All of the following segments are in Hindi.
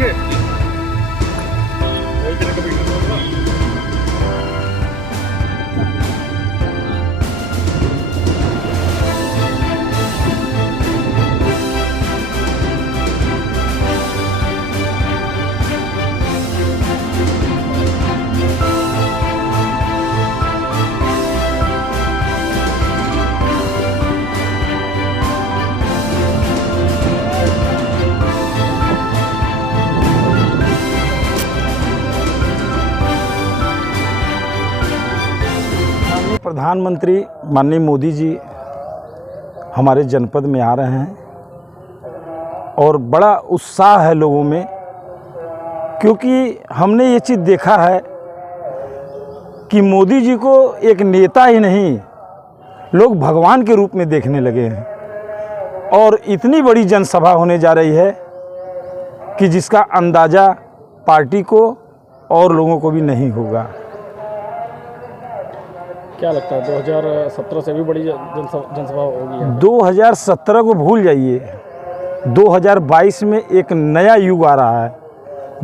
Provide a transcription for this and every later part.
देखे वही तरह का बिजनेस होगा। प्रधानमंत्री माननीय मोदी जी हमारे जनपद में आ रहे हैं और बड़ा उत्साह है लोगों में, क्योंकि हमने ये चीज़ देखा है कि मोदी जी को एक नेता ही नहीं, लोग भगवान के रूप में देखने लगे हैं। और इतनी बड़ी जनसभा होने जा रही है कि जिसका अंदाज़ा पार्टी को और लोगों को भी नहीं होगा। क्या लगता है 2017 से भी बड़ी जनसभा होगी? 2017 को भूल जाइए, 2022 में एक नया युग आ रहा है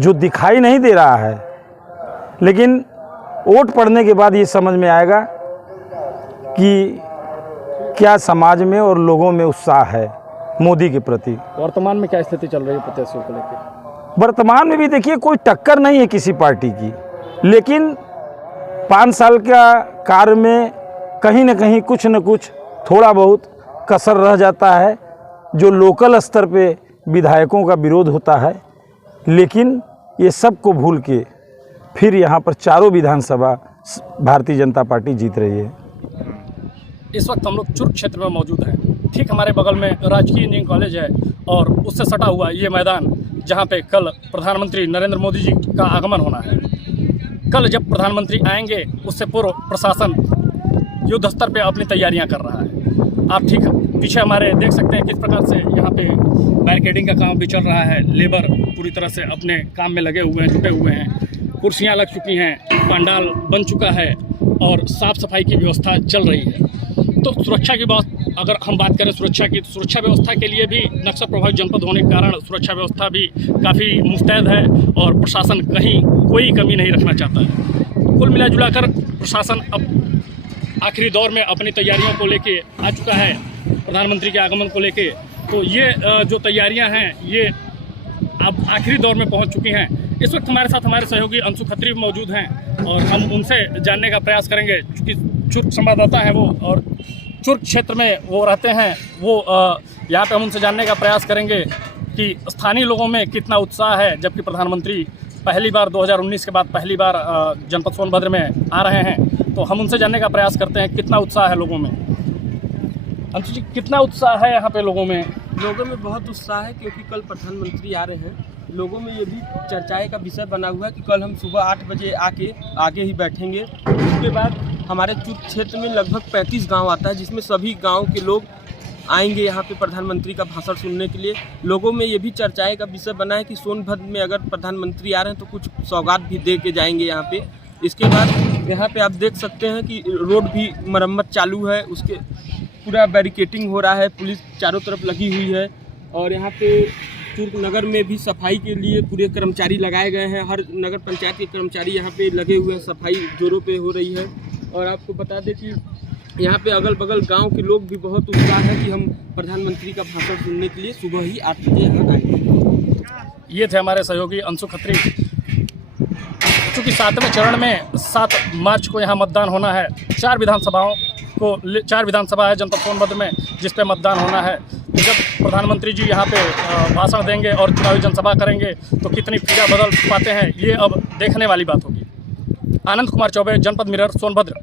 जो दिखाई नहीं दे रहा है, लेकिन वोट पड़ने के बाद ये समझ में आएगा कि क्या समाज में और लोगों में उत्साह है मोदी के प्रति। वर्तमान में क्या स्थिति चल रही है प्रत्याशियों को लेकर? वर्तमान में भी देखिए कोई टक्कर नहीं है किसी पार्टी की, लेकिन 5 साल का कार्य में कहीं न कहीं कुछ न कुछ थोड़ा बहुत कसर रह जाता है, जो लोकल स्तर पे विधायकों का विरोध होता है। लेकिन ये सब को भूल के फिर यहाँ पर चारों विधानसभा भारतीय जनता पार्टी जीत रही है। इस वक्त हम लोग चुर्क क्षेत्र में मौजूद हैं। ठीक हमारे बगल में राजकीय इंजीनियरिंग कॉलेज है और उससे सटा हुआ ये मैदान जहाँ पे कल प्रधानमंत्री नरेंद्र मोदी जी का आगमन होना है। कल जब प्रधानमंत्री आएंगे उससे पूर्व प्रशासन युद्ध स्तर पे अपनी तैयारियां कर रहा है। आप ठीक पीछे हमारे देख सकते हैं किस प्रकार से यहाँ पे बैरिकेडिंग का काम भी चल रहा है। लेबर पूरी तरह से अपने काम में लगे हुए हैं, जुटे हुए हैं। कुर्सियां लग चुकी हैं, पंडाल बन चुका है और साफ़ सफाई की व्यवस्था चल रही है। तो सुरक्षा की बात अगर हम बात करें सुरक्षा की, तो सुरक्षा व्यवस्था के लिए भी नक्सल प्रभावित जनपद होने के कारण सुरक्षा व्यवस्था भी काफ़ी मुस्तैद है और प्रशासन कहीं कोई कमी नहीं रखना चाहता है। कुल मिला जुलाकर प्रशासन अब आखिरी दौर में अपनी तैयारियों को लेके आ चुका है प्रधानमंत्री के आगमन को लेके। तो ये जो तैयारियां हैं ये अब आखिरी दौर में पहुंच चुकी हैं। इस वक्त हमारे साथ हमारे सहयोगी अंशु खत्री मौजूद हैं और हम उनसे जानने का प्रयास करेंगे, क्योंकि चुर्क संवाददाता है वो और चुर्क क्षेत्र में वो रहते हैं। वो यहाँ पे हम उनसे जानने का प्रयास करेंगे कि स्थानीय लोगों में कितना उत्साह है, जबकि प्रधानमंत्री पहली बार 2019 के बाद पहली बार जनपद सोनभद्र में आ रहे हैं। तो हम उनसे जानने का प्रयास करते हैं कितना उत्साह है लोगों में। अंशु जी, कितना उत्साह है यहाँ पे लोगों में? लोगों में बहुत उत्साह है, क्योंकि कल प्रधानमंत्री आ रहे हैं। लोगों में ये भी चर्चाएं का विषय बना हुआ है कि कल हम सुबह 8 बजे आगे ही बैठेंगे। उसके बाद हमारे चुर्क क्षेत्र में लगभग 35 गांव आता है, जिसमें सभी गांव के लोग आएंगे यहाँ पे प्रधानमंत्री का भाषण सुनने के लिए। लोगों में ये भी चर्चाएं का विषय बना है कि सोनभद्र में अगर प्रधानमंत्री आ रहे हैं तो कुछ सौगात भी दे के जाएंगे यहाँ पे। इसके बाद यहाँ पे आप देख सकते हैं कि रोड भी मरम्मत चालू है, उसके पूरा बैरिकेटिंग हो रहा है, पुलिस चारों तरफ लगी हुई है। और यहाँ पे चुर्क नगर में भी सफाई के लिए पूरे कर्मचारी लगाए गए हैं। हर नगर पंचायत के कर्मचारी यहाँ पे लगे हुए हैं, सफाई जोरों पे हो रही है। और आपको बता दें कि यहाँ पे अगल बगल गांव के लोग भी बहुत उत्साह है कि हम प्रधानमंत्री का भाषण सुनने के लिए सुबह ही 8 बजे यहाँ आएंगे। ये थे हमारे सहयोगी अंशु खत्री। चूँकि 7वें चरण में 7 मार्च को यहाँ मतदान होना है। 4 विधानसभा है जनपद सोनभद्र में जिस पे मतदान होना है। तो जब प्रधानमंत्री जी यहाँ पे भाषण देंगे और चुनावी जनसभा करेंगे तो कितनी फिजा बदल पाते हैं ये अब देखने वाली बात होगी। आनंद कुमार चौबे, जनपद मिरर, सोनभद्र।